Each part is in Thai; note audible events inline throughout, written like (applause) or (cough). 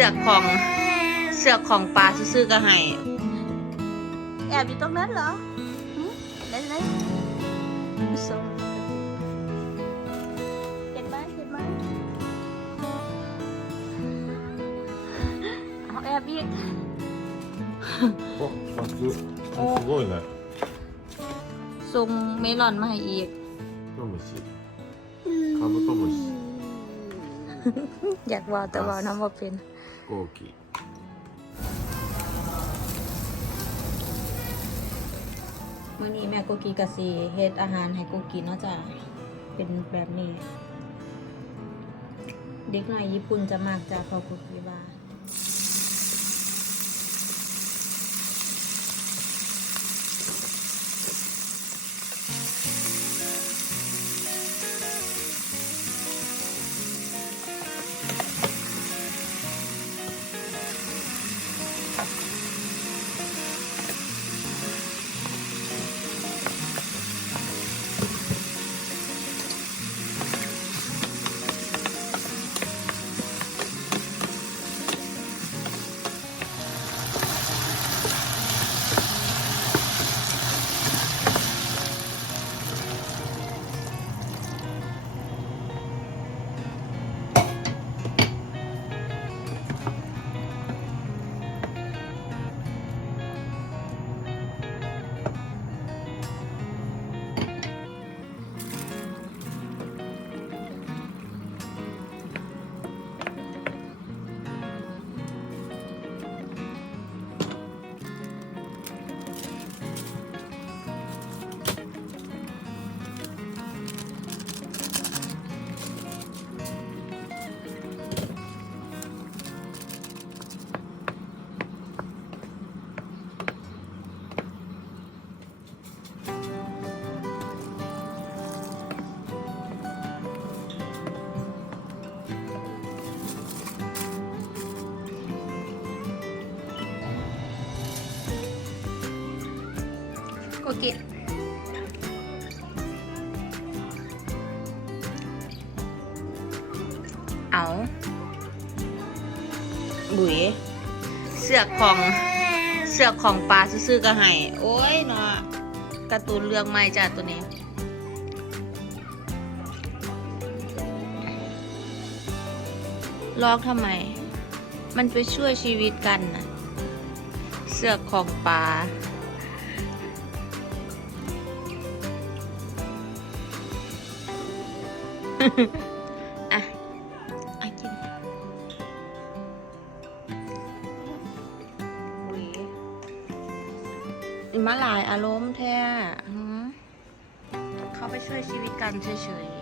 สือกของเสือกของปลาซื้อๆก็ให้แอบอยู่ตรงนั้นเหรอหึไหนไหนส่งเห็นไหมเห็นไหมเอาแอบอีก お、あすあすごいね。 ส่งเมลอนมาให้อีก トムシ。カ อยากบอกแต่บอกน้ำว่าเป็นโอเคมื่อนี้แม่กุกีกับสีเฮ็ดอาหารให้กุกีเนาะจ้ะเป็นแบบนี้ เด็กหน่อยญี่ปุ่นจะมากจ้ะพอกุกีบ้า กุกิเอาบุ๋ยเสือกของเสือกของปลาซื้อๆก็ให้โอ้ยเนาะการ์ตูนเรื่องใหม่จ้ะตัวนี้ลอกทำไม มันไปช่วยชีวิตกันนะเสือกของปลา อะอะกินอุ๊ยมาหลายอารมณ์แท้หือเขาไปช่วยชีวิตกันเฉยๆ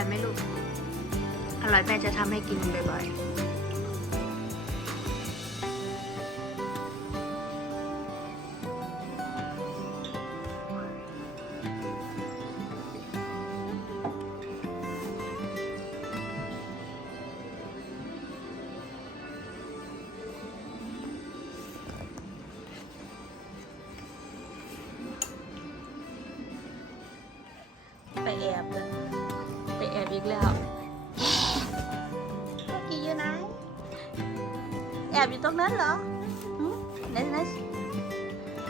ร่อยไหมลูก อร่อยแม่จะทำให้กินบ่อยๆ อบอีกแล้วเมื่อกี้อยู่ไหนแอบอยู่ตรงนั้นเหรอหึไหนไหน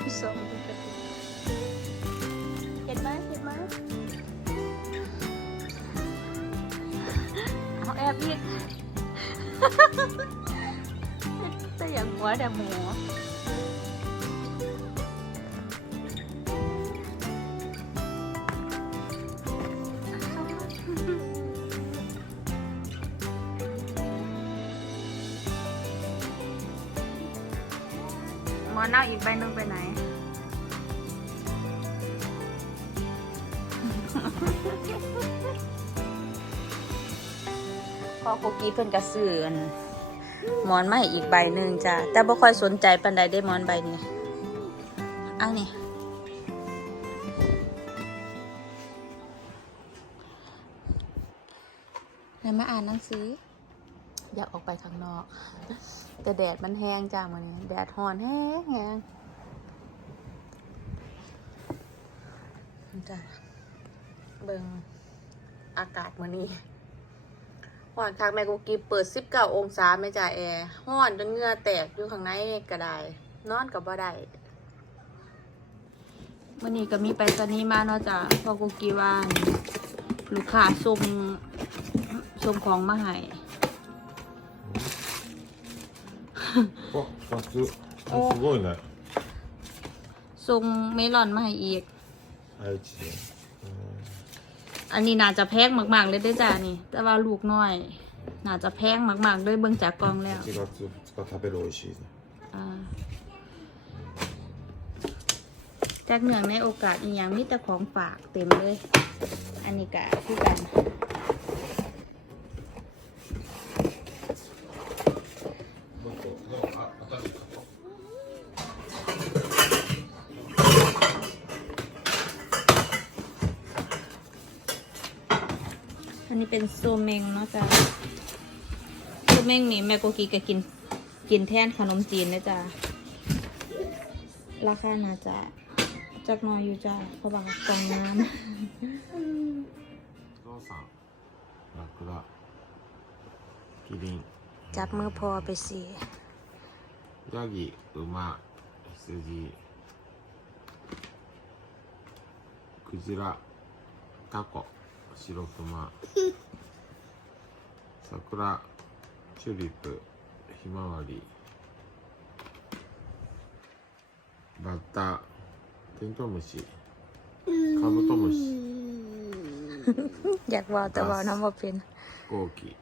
พี่สมดูกระติกเห็นไหมเห็นไหมเอาแอบอีกแต่อย่างหัวแต่หมู วเน่าอีกใบหนึ่งไปไหนพอคุกกี้เพิ่นกระสือนหมอนไม่อีกใบหนึ่งจ้าแต่บ่ค่อยสนใจปันใดได้หมอนใบนี้อันนี้แล้วมาอ่านหนังสือ อยากออกไปข้างนอก แต่แดดมันแห้งจ้ามันนี้ แดดฮ้อนแห้งแห้งจ้ะเบิ่งอากาศมื้อนี้ฮ้อนคักแมกูกีเปิด19องศาแม่จ่าแอร์ฮ้อนจนเหงื่อแตกอยู่ข้างในก็ไดนอนก็บ่ได้มื้อนี้ก็มีไปสนีมาเนาะจ้ะพอกูกีว่าลูกค้าส่งส่งของมาให้ お二つすごいね ส่งเมลอนมาให้อีก 愛知で อันนี้น่าจะแพงมาก ๆ เลยเด้อจ้านี่ แต่ว่าลูกน้อย น่าจะแพงมาก ๆ เลยเบิ่งจากกล่องแล้ว 1月2日食べる美味しいね อ่าจากเนื่องในโอกาสอีหยังมีแต่ของฝากเต็มเลย อันนี้ก็คือกัน เป็นโซเมงเนาะจ้ะโซเมงนี่แม่โกกีก็กินกินแท่นขนมจีนนะจ้ะราคาน่าจะจักน้อยอยู่จ้ะเพราะว่ากล่องน้ำโทรศัพท์ระกินจับมือพอไปสิยากิอุมาสุจิคุจิระタコ白クマ(laughs) 桜チューリップひまわりバッタテントウムシカブトムシ (laughs) อยากบอกแต่บอกน้ำว่าเป็น 飛行機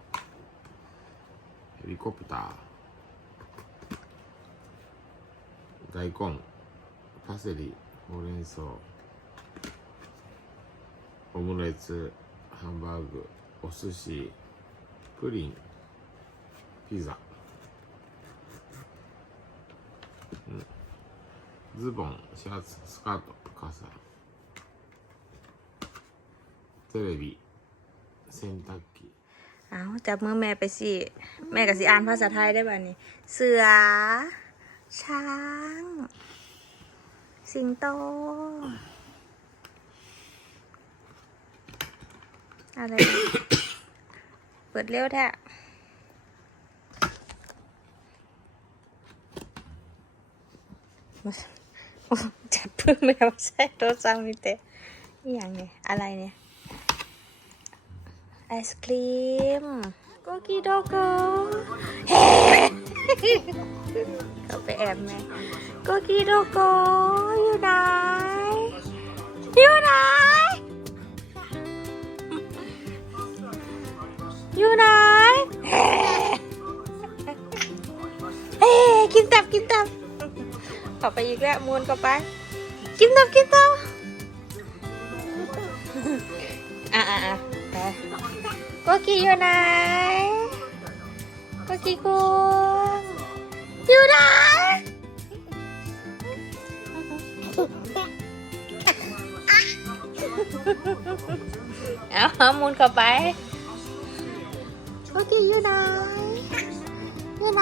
ヘリコプター大根パセリほうれん草オムレツ ハンバーグお寿司プリンピザ、うんズボンシャツスカート傘テレビ洗濯機 เอาจับมือแม่ไปสิ แม่กับสิอ่านภาษาไทยได้ป่ะนี่ เสือ ช้าง สิงโต อะไร เปิดเร็วแท้จับพึ่งไม่เอาใช่โตะซังมีแต่อย่างเนี่ยอะไรเนี่ยไอศครีมโกกีโดโกเฮ้เขาไปแอบแม่โกกีโดโกอยู่ไหนอยู่ไหน อยู่ไหนเฮ้เฮ้กินตับกินตับเข้าไปอีกแล้วมูนเข้าไป กินตับกินตับอะอะอะไปโกกีอยู่ไหนโกกีกุงอยู่ไหนเอาเอาหมุนเข้าไป โกกีอยู่ไหนอยู่ไ